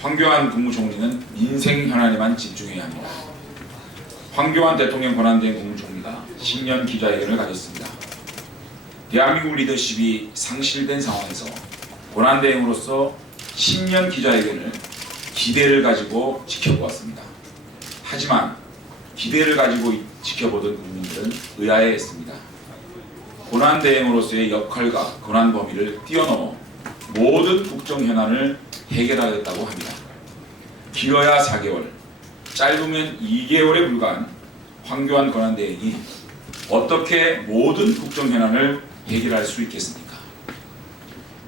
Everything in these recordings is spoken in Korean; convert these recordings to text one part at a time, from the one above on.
황교안 국무총리는 민생 현안에만 집중해야 합니다. 황교안 대통령 권한대행 국무총리가 신년 기자회견을 가졌습니다. 대한민국 리더십이 상실된 상황에서 권한대행으로서 신년 기자회견을 기대를 가지고 지켜보았습니다. 하지만 기대를 가지고 지켜보던 국민들은 의아해했습니다. 권한대행으로서의 역할과 권한 범위를 뛰어넘어 모든 국정 현안을 해결하겠다고 합니다. 길어야 4개월, 짧으면 2개월에 불과한 황교안 권한대행이 어떻게 모든 국정 현안을 해결할 수 있겠습니까?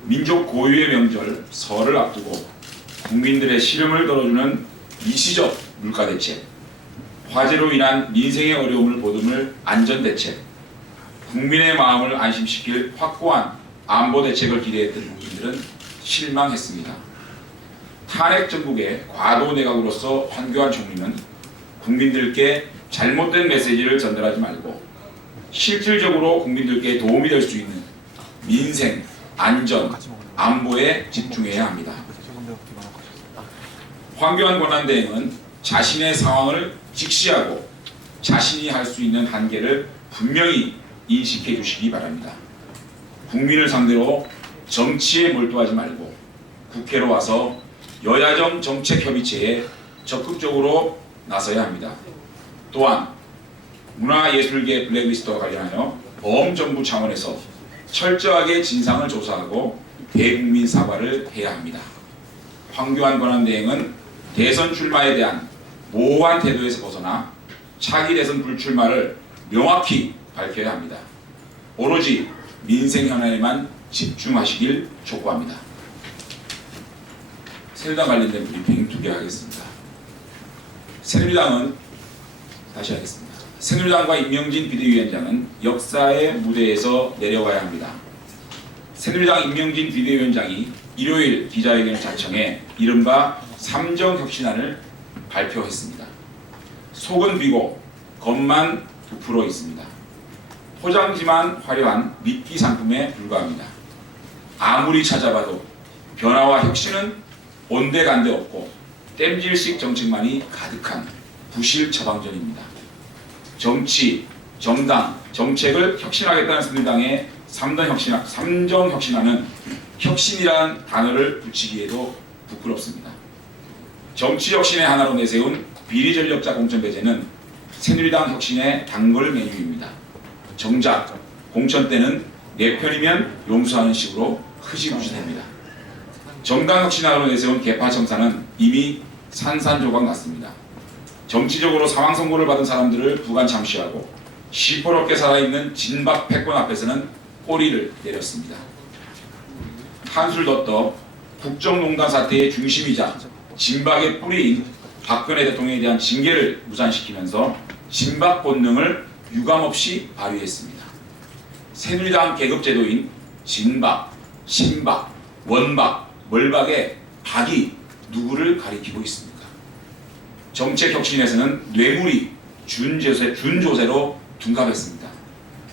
민족 고유의 명절 설을 앞두고 국민들의 시름을 덜어주는 일시적 물가대책, 화재로 인한 민생의 어려움을 보듬을 안전대책, 국민의 마음을 안심시킬 확고한 안보대책을 기대했던 국민들은 실망했습니다. 탄핵 정국의 과도 내각으로서 황교안 총리는 국민들께 잘못된 메시지를 전달하지 말고 실질적으로 국민들께 도움이 될 수 있는 민생, 안전, 안보에 집중해야 합니다. 황교안 권한대행은 자신의 상황을 직시하고 자신이 할 수 있는 한계를 분명히 인식해 주시기 바랍니다. 국민을 상대로 정치에 몰두하지 말고 국회로 와서 여야정 정책협의체에 적극적으로 나서야 합니다. 또한 문화예술계 블랙리스트와 관련하여 범정부 차원에서 철저하게 진상을 조사하고 대국민 사과를 해야 합니다. 황교안 권한대행은 대선 출마에 대한 모호한 태도에서 벗어나 차기 대선 불출마를 명확히 밝혀야 합니다. 오로지 민생 현안에만 집중하시길 촉구합니다. 새누리당 관련된 브리핑 2개 하겠습니다. 새누리당은 다시 하겠습니다. 새누리당과 임명진 비대위원장은 역사의 무대에서 내려가야 합니다. 새누리당 임명진 비대위원장이 일요일 기자회견을 자청해 이른바 삼정혁신안을 발표했습니다. 속은 비고 겉만 부풀어 있습니다. 포장지만 화려한 미끼 상품에 불과합니다. 아무리 찾아봐도 변화와 혁신은 온데간데 없고 땜질식 정책만이 가득한 부실 처방전입니다. 정치, 정당, 정책을 혁신하겠다는 새누리당의 삼정혁신안은 혁신이라는 단어를 붙이기에도 부끄럽습니다. 정치 혁신의 하나로 내세운 비리전력자 공천배제는 새누리당 혁신의 단골 메뉴입니다. 정작 공천 때는 내 편이면 용서하는 식으로 흐지부지됩니다. 정당 혁신안으로 내세운 개파 청사는 이미 산산조각 났습니다. 정치적으로 사망 선고를 받은 사람들을 부관 참시하고 시퍼렇게 살아있는 진박 패권 앞에서는 꼬리를 내렸습니다. 한술 더 떠 국정농단 사태의 중심이자 진박의 뿌리인 박근혜 대통령에 대한 징계를 무산시키면서 진박 본능을 유감없이 발휘했습니다. 새누리당 계급제도인 진박, 신박, 원박, 멀박의 박이 누구를 가리키고 있습니까? 정책 혁신에서는 뇌물이 준조세로 둔갑했습니다.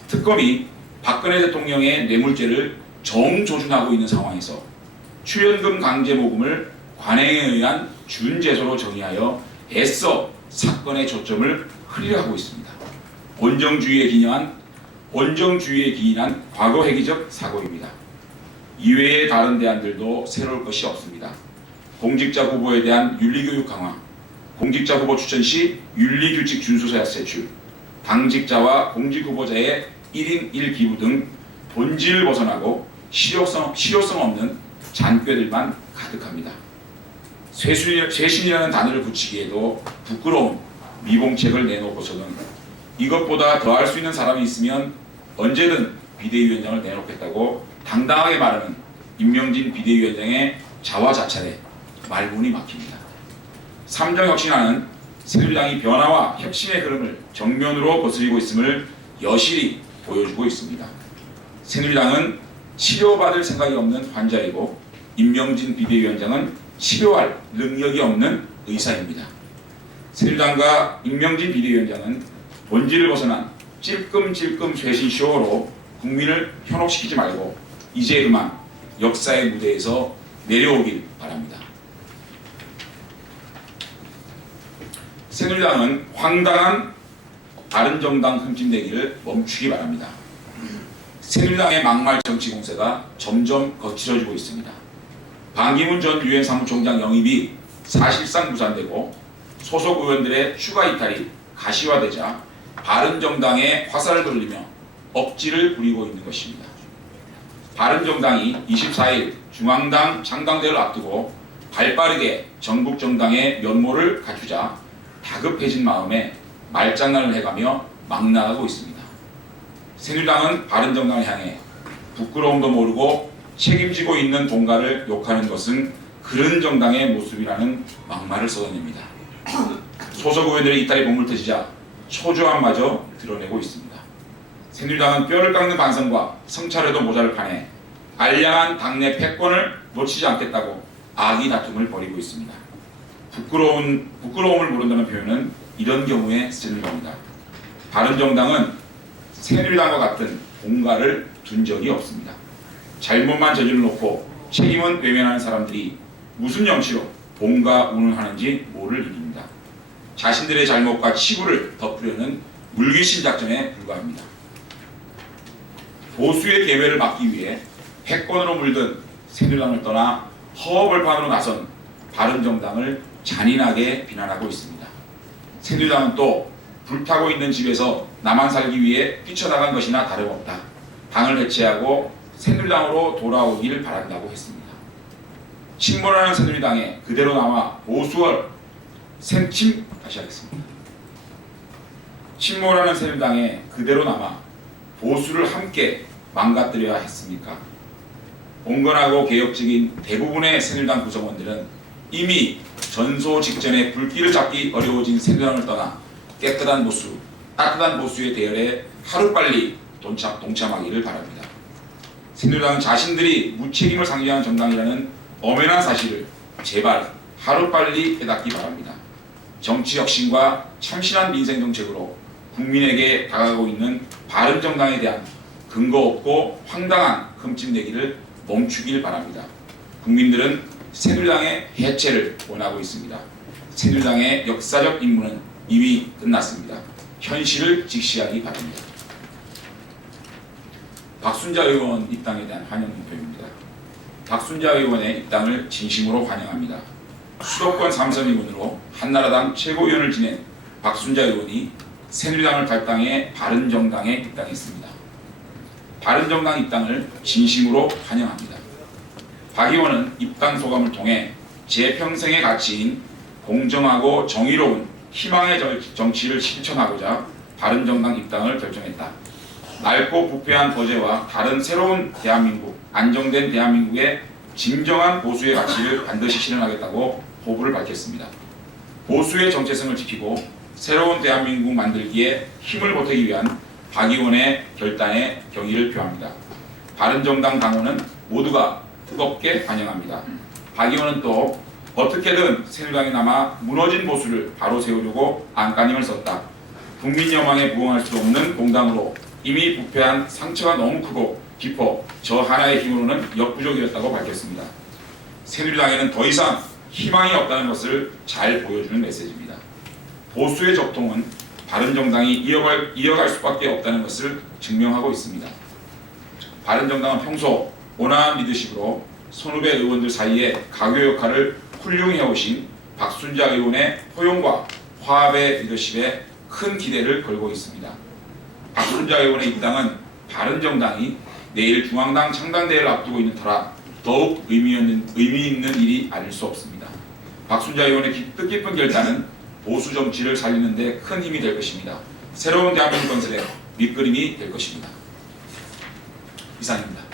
특검이 박근혜 대통령의 뇌물죄를 정조준하고 있는 상황에서 출연금 강제 모금을 관행에 의한 준제소로 정의하여 애써 사건의 초점을 흐리려 하고 있습니다. 온정주의에 기인한 과거 획기적 사고입니다. 이외의 다른 대안들도 새로울 것이 없습니다. 공직자 후보에 대한 윤리교육 강화, 공직자 후보 추천 시 윤리규칙 준수사 제출, 당직자와 공직후보자의 1인 1기부 등 본질을 벗어나고 실효성 없는 잔꾀들만 가득합니다. 쇄신이라는 단어를 붙이기에도 부끄러운 미봉책을 내놓고서는 이것보다 더 할 수 있는 사람이 있으면 언제든 비대위원장을 내놓겠다고 당당하게 말하는 임명진 비대위원장의 자화자찬에 말문이 막힙니다. 삼정혁신안은 새누리당이 변화와 혁신의 흐름을 정면으로 거스리고 있음을 여실히 보여주고 있습니다. 새누리당은 치료받을 생각이 없는 환자이고 임명진 비대위원장은 치료할 능력이 없는 의사입니다. 새누리당과 임명진 비대위원장은 본질을 벗어난 찔끔찔끔 쇄신쇼로 국민을 현혹시키지 말고 이제 그만 역사의 무대에서 내려오길 바랍니다. 새누리당은 황당한 바른정당 흠집내기를 멈추기 바랍니다. 새누리당의 막말 정치 공세가 점점 거칠어지고 있습니다. 반기문 전 유엔 사무총장 영입이 사실상 무산되고 소속 의원들의 추가 이탈이 가시화되자 바른정당에 화살을 돌리며 억지를 부리고 있는 것입니다. 바른정당이 24일 중앙당 창당대를 앞두고 발빠르게 전국정당의 면모를 갖추자 다급해진 마음에 말장난을 해가며 막 나가고 있습니다. 새누리당은 바른정당을 향해 부끄러움도 모르고 책임지고 있는 본가를 욕하는 것은 그런 정당의 모습이라는 막말을 쏟아냅니다. 소속 의원들의 이탈이 몸을터지자 초조함마저 드러내고 있습니다. 새누리당은 뼈를 깎는 반성과 성찰에도 모자를 파내 알량한 당내 패권을 놓치지 않겠다고 악의 다툼을 벌이고 있습니다. 부끄러움을 모른다는 표현은 이런 경우에 쓰는 겁니다. 바른정당은 새누리당과 같은 본가를 둔 적이 없습니다. 잘못만 저질러 놓고 책임은 외면하는 사람들이 무슨 염치로 본가 운운하는지 모를 일입니다. 자신들의 잘못과 치부를 덮으려는 물귀신 작전에 불과합니다. 보수의 계회를 막기 위해 패권으로 물든 새누리당을 떠나 허허벌판으로 나선 바른정당을 잔인하게 비난하고 있습니다. 새누리당은 또 불타고 있는 집에서 나만 살기 위해 뛰쳐나간 것이나 다름없다. 당을 해체하고 새누리당으로 돌아오길 바란다고 했습니다. 침몰하는 새누리당에 그대로 남아 침몰하는 새누리당에 그대로 남아 보수를 함께 망가뜨려야 했습니까? 온건하고 개혁적인 대부분의 새누리당 구성원들은 이미 전소 직전에 불길을 잡기 어려워진 새누리당을 떠나 깨끗한 보수, 따뜻한 보수의 대열에 하루빨리 동참하기를 바랍니다. 새누리당은 자신들이 무책임을 상징하는 정당이라는 엄연한 사실을 제발 하루빨리 깨닫기 바랍니다. 정치 혁신과 참신한 민생 정책으로 국민에게 다가가고 있는 바른정당에 대한 근거 없고 황당한 흠집내기를 멈추길 바랍니다. 국민들은 새누리당의 해체를 원하고 있습니다. 새누리당의 역사적 임무는 이미 끝났습니다. 현실을 직시하기 바랍니다. 박순자 의원 입당에 대한 환영 문표입니다. 박순자 의원의 입당을 진심으로 환영합니다. 수도권 3선 의원으로 한나라당 최고위원을 지낸 박순자 의원이 새누리당을 탈당해 바른정당에 입당했습니다. 바른정당 입당을 진심으로 환영합니다. 박 의원은 입당 소감을 통해 제 평생의 가치인 공정하고 정의로운 희망의 정치를 실천하고자 바른정당 입당을 결정했다. 낡고 부패한 거제와 다른 새로운 대한민국, 안정된 대한민국의 진정한 보수의 가치를 반드시 실현하겠다고 포부를 밝혔습니다. 보수의 정체성을 지키고 새로운 대한민국 만들기에 힘을 보태기 위한 박 의원의 결단에 경의를 표합니다. 바른정당 당원은 모두가 뜨겁게 환영합니다. 박 의원은 또 어떻게든 새누리당에 남아 무너진 보수를 바로 세우려고 안간힘을 썼다. 국민 여망에 부응할 수 없는 공당으로 이미 부패한 상처가 너무 크고 깊어 저 하나의 힘으로는 역부족이었다고 밝혔습니다. 새누리당에는 더 이상 희망이 없다는 것을 잘 보여주는 메시지입니다. 보수의 적통은 바른정당이 이어갈 수밖에 없다는 것을 증명하고 있습니다. 바른정당은 평소 온화한 리더십으로 선후배 의원들 사이에 가교 역할을 훌륭히 해오신 박순자 의원의 포용과 화합의 리더십에 큰 기대를 걸고 있습니다. 박순자 의원의 입당은 바른정당이 내일 중앙당 창당대회를 앞두고 있는 터라 더욱 의미 있는 일이 아닐 수 없습니다. 박순자 의원의 뜻깊은 결단은 보수 정치를 살리는 데 큰 힘이 될 것입니다. 새로운 대한민국 건설의 밑그림이 될 것입니다. 이상입니다.